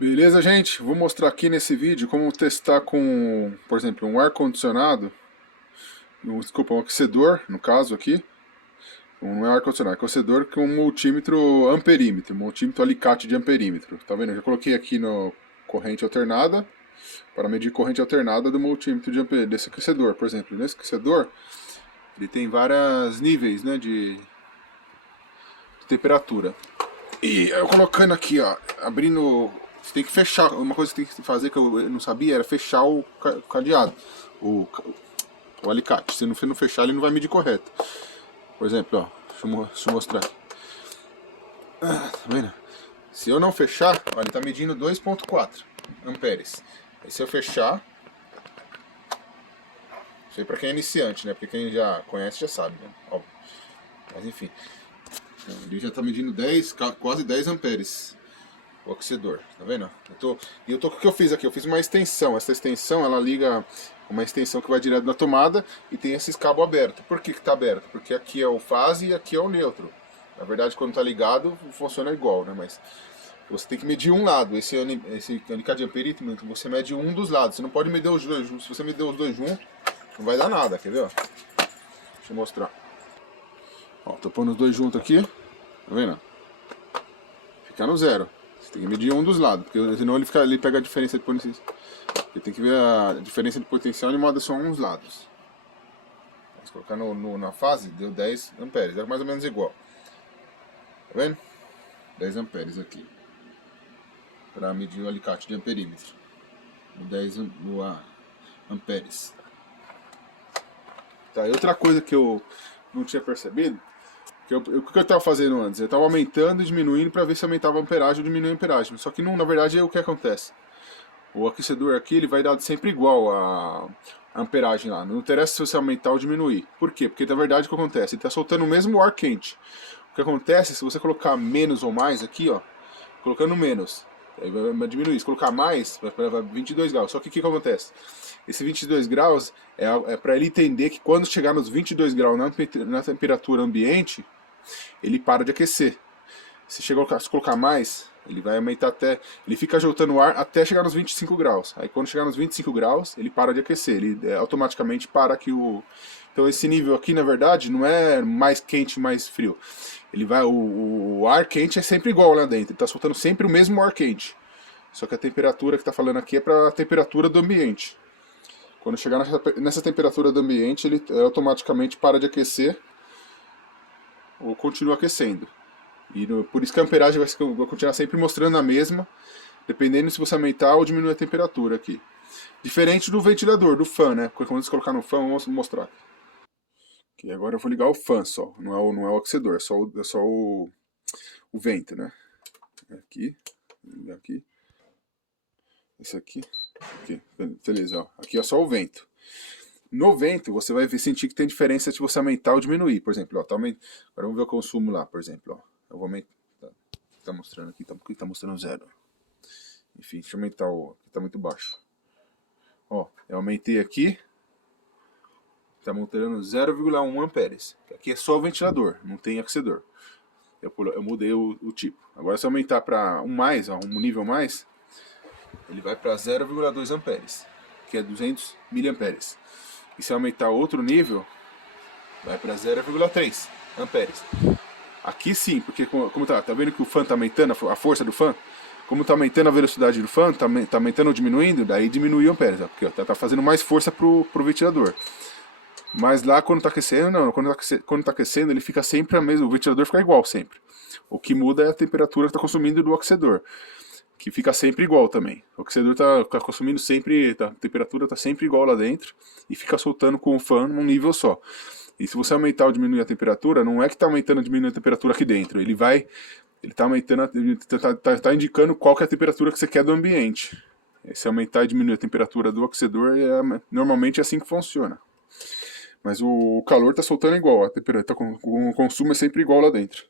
Beleza, gente? Vou mostrar aqui nesse vídeo como testar com, por exemplo, um ar-condicionado, desculpa, um aquecedor, no caso aqui. Não é ar-condicionado, é aquecedor com um multímetro amperímetro, multímetro alicate de amperímetro. Tá vendo? Eu já coloquei aqui no corrente alternada, para medir corrente alternada do multímetro desse aquecedor. Por exemplo, nesse aquecedor, ele tem vários níveis, né, de temperatura. E eu colocando aqui, ó, abrindo. Você tem que fechar. Uma coisa que tem que fazer que eu não sabia era fechar o cadeado, o, o alicate. Se não fechar, ele não vai medir correto. Por exemplo, ó, deixa eu mostrar aqui. Tá vendo? Se eu não fechar, ó, ele tá medindo 2,4 amperes. Aí se eu fechar. Isso aí pra quem é iniciante, né? Porque quem já conhece já sabe, né? Óbvio. Mas enfim. Ele já está medindo 10, quase 10 amperes o aquecedor, tá vendo? O que eu fiz aqui? Eu fiz uma extensão. Essa extensão ela liga uma extensão que vai direto na tomada e tem esses cabos abertos. Por que está aberto? Porque aqui é o fase e aqui é o neutro. Na verdade, quando está ligado, funciona igual, né? Mas você tem que medir um lado. Esse alicate de amperímetro, você mede um dos lados. Você não pode medir os dois juntos. Se você medir os dois juntos, não vai dar nada, quer ver? Deixa eu mostrar. Ó, tô pondo os dois juntos aqui, tá vendo? Fica no zero. Você tem que medir um dos lados, porque senão ele pega a diferença de potencial. Ele tem que ver a diferença de potencial e moda só uns lados. Se colocar na fase, deu 10 amperes, é mais ou menos igual. Tá vendo? 10 amperes aqui. Para medir o alicate de amperímetro. 10 amperes. Tá, e outra coisa que eu não tinha percebido, o que eu estava fazendo antes? Eu estava aumentando e diminuindo para ver se aumentava a amperagem ou diminuía a amperagem. Só que não, na verdade é o que acontece. O aquecedor aqui ele vai dar sempre igual a amperagem lá. Não interessa se você aumentar ou diminuir. Por quê? Porque na verdade o que acontece? Ele está soltando o mesmo ar quente. O que acontece se você colocar menos ou mais aqui, ó, colocando menos, aí vai diminuir. Se colocar mais, vai para 22 graus. Só que o que acontece? Esse 22 graus é para ele entender que quando chegar nos 22 graus na temperatura ambiente, ele para de aquecer. Se colocar mais, ele vai aumentar até. Ele fica jogando o ar até chegar nos 25 graus. Aí quando chegar nos 25 graus, ele para de aquecer. Ele automaticamente para que o. Então esse nível aqui, na verdade, não é mais quente, mais frio. Ele vai. O ar quente é sempre igual lá dentro. Ele está soltando sempre o mesmo ar quente. Só que a temperatura que está falando aqui é para a temperatura do ambiente. Quando chegar nessa temperatura do ambiente, ele automaticamente para de aquecer ou continua aquecendo. E por isso que a amperagem vai continuar sempre mostrando a mesma, dependendo se você aumentar ou diminuir a temperatura aqui. Diferente do ventilador, do fan, né? Quando você colocar no fan, vamos mostrar. Aqui, agora eu vou ligar o fan só, não é o aquecedor, é só o vento, né? Aqui, ligar aqui. Esse aqui, beleza, ó. Aqui é só o vento. No vento, você vai sentir que tem diferença se você aumentar ou diminuir. Por exemplo, ó, agora vamos ver o consumo lá, por exemplo. Ó. Eu vou aumentar. Tá mostrando aqui, porque tá mostrando zero. Enfim, deixa eu aumentar o. Aqui tá muito baixo. Ó, eu aumentei aqui. Tá mostrando 0,1 amperes. Aqui é só o ventilador, não tem aquecedor. Eu mudei o tipo. Agora se eu aumentar para um nível mais, ele vai para 0,2 amperes, que é 200 miliamperes. E se aumentar outro nível, vai para 0,3 amperes. Aqui sim, porque como tá vendo que o fan tá aumentando a força do fan? Como tá aumentando a velocidade do fan, tá aumentando ou diminuindo, daí diminui o amperes, ó, porque ó, tá fazendo mais força pro ventilador. Mas lá quando tá aquecendo, não, quando tá aquecendo ele fica sempre a mesma, o ventilador fica igual sempre. O que muda é a temperatura que tá consumindo do aquecedor, que fica sempre igual também. O aquecedor tá consumindo sempre, a temperatura tá sempre igual lá dentro e fica soltando com o fan num nível só. E se você aumentar ou diminuir a temperatura, não é que está aumentando ou diminuindo a temperatura aqui dentro. Ele está aumentando, tá indicando qual que é a temperatura que você quer do ambiente. E se aumentar e diminuir a temperatura do aquecedor, normalmente é assim que funciona. Mas o calor está soltando igual, a temperatura, o consumo é sempre igual lá dentro.